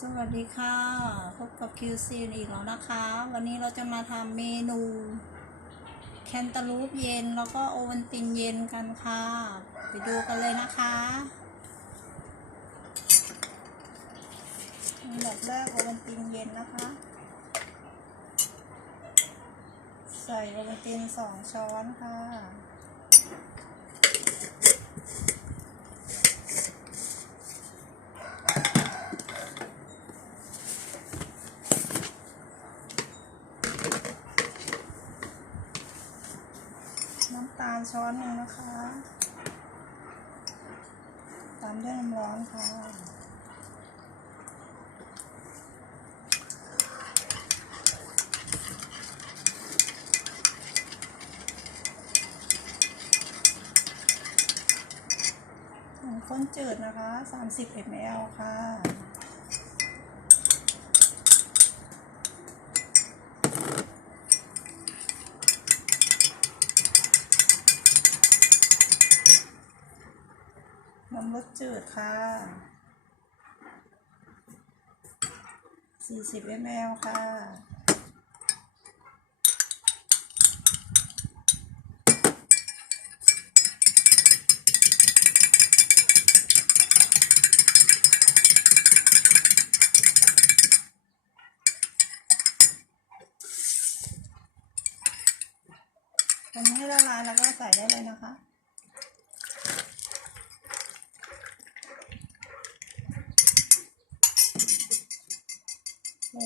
สวัสดีค่ะ พบกับ QC อีกแล้วนะคะ วันนี้เราจะมาทำเมนูแคนตาลูปเย็นแล้วก็โอวัลตินเย็นกันค่ะ ไปดูกันเลยนะคะอันดับแรกโอวัลตินเย็นนะคะ ใส่โอวัลตินสองช้อนค่ะ น้ำตาล ช้อนหนึ่งนะคะ ตามด้วยน้ำร้อนค่ะ ข้นจืดนะคะ 30 ml ค่ะ น้ำรสจืดค่ะ 40 ml ค่ะ อันนี้ให้ละลายแล้วก็ใส่ได้เลยนะคะ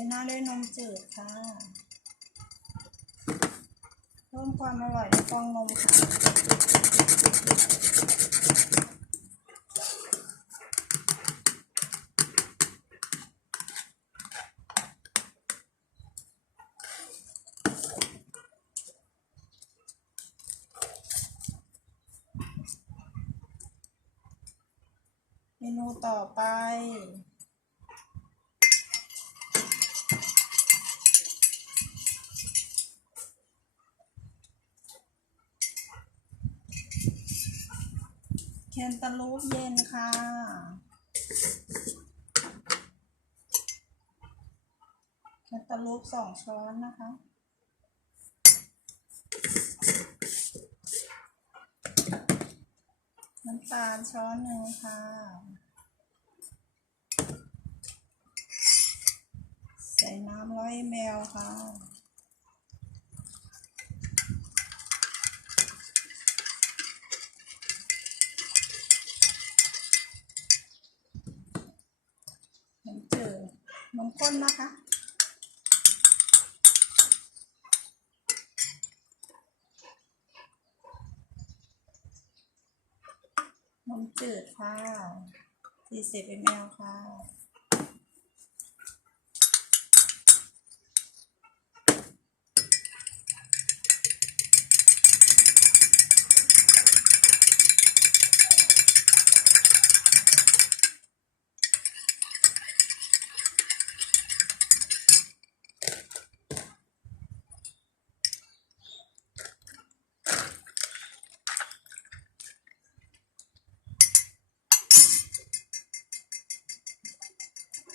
ยหน้าด้วยนมจืดค่ะ เพิ่มความอร่อยในฟองนมค่ะ เมนูต่อไป นตาลูปเย็นค่ะ แคนตาลูปสองช้อนนะคะน้ำตาลช้อนหนึ่งค่ะใส่น้ำร้อยแมลค่ะ น้ำจืดนม ข้นนะคะ นมจืดค่ะ40 ml ค่ะ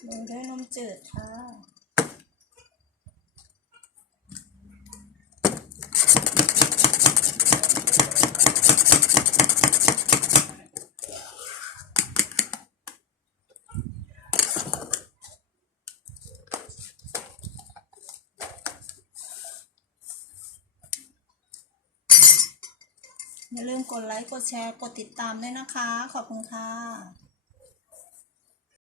ลงด้วยนมจืดค่ะอย่าลืมกดไลค์ กดแชร์ กดติดตามด้วยนะคะ ขอบคุณค่ะ